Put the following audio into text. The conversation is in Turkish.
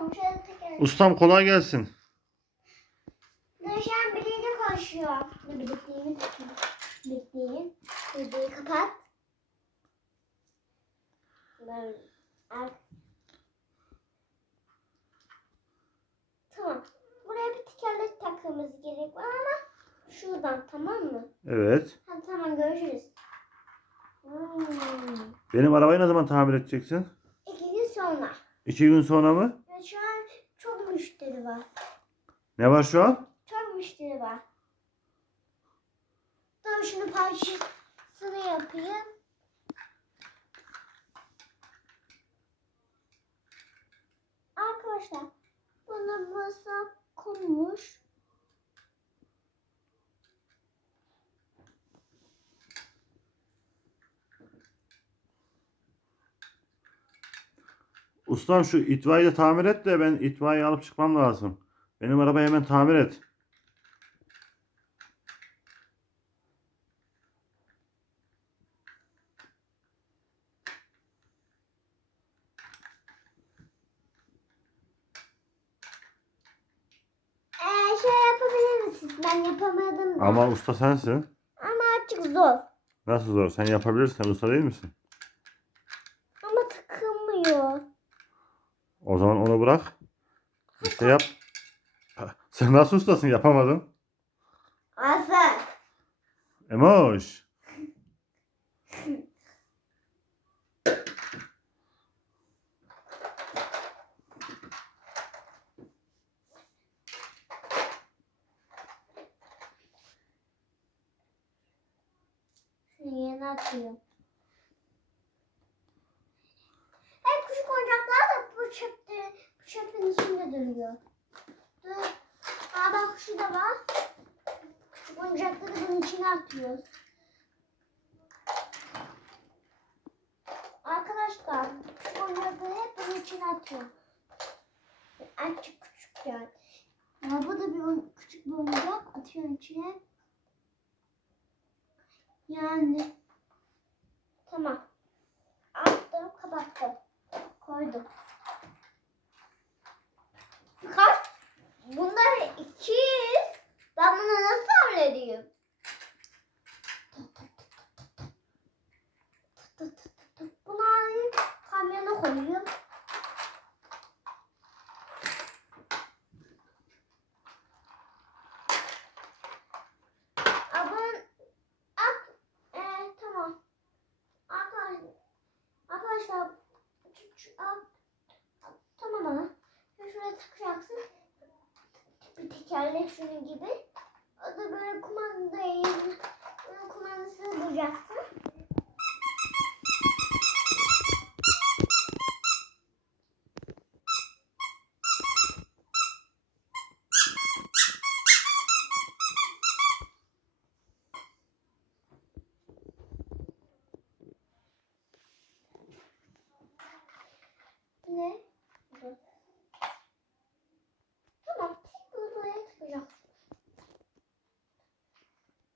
Tamam şöyle teker. Ustam kolay gelsin. An biriyle konuşuyor. Dur bilekliğimi takayım. Bilekliğim. Bilekliği kapat. Tamam. Buraya bir tekerlek takmamız gerek var ama şuradan tamam mı? Evet. Hadi tamam görüşürüz. Hmm. Benim arabayı ne zaman tamir edeceksin? İki gün sonra. İki gün sonra mı? Ve şu an çok müşteri var. Ne var şu an? Çok müşteri var. Dur şunu parçasını yapayım. Arkadaşlar buna masa konmuş. Ustam şu itfaiye tamir et de ben itfaiye alıp çıkmam lazım. Benim arabayı hemen tamir et. Ee, şey yapabilir misiniz? Ben yapamadım da. Ama usta sensin. Ama artık zor. Nasıl zor? Sen yapabilirsin. Usta değil misin? Zaman onu bırak. İşte yap. Sen nasıl ustasın? Yapamadın. Asıl. Emoş. Yeni atıyorum. Hep küçük oyuncaklar da bu çöpün içinde duruyor. Dur. Aa bak şu da var. Küçük oyuncakları bunun içine atıyoruz. Arkadaşlar küçük oyuncakları hep bunun içine atıyorum. Açık küçük yani. Ya bu da bir küçük bir oyuncak atıyorum içine. Yani tamam. Attım, kapattım. Koydum. Kaç? Bunlar 200. Ben bunu nasıl halledeyim? Bunu alayım, kamyona koyayım. Abone At, e, tamam. Arkadaşlar, arkadaşlar tamam. Şunu şuraya takacaksın. Bir tekerlek şunun gibi. Böyle kumandayı, kumandasını bulacaksın.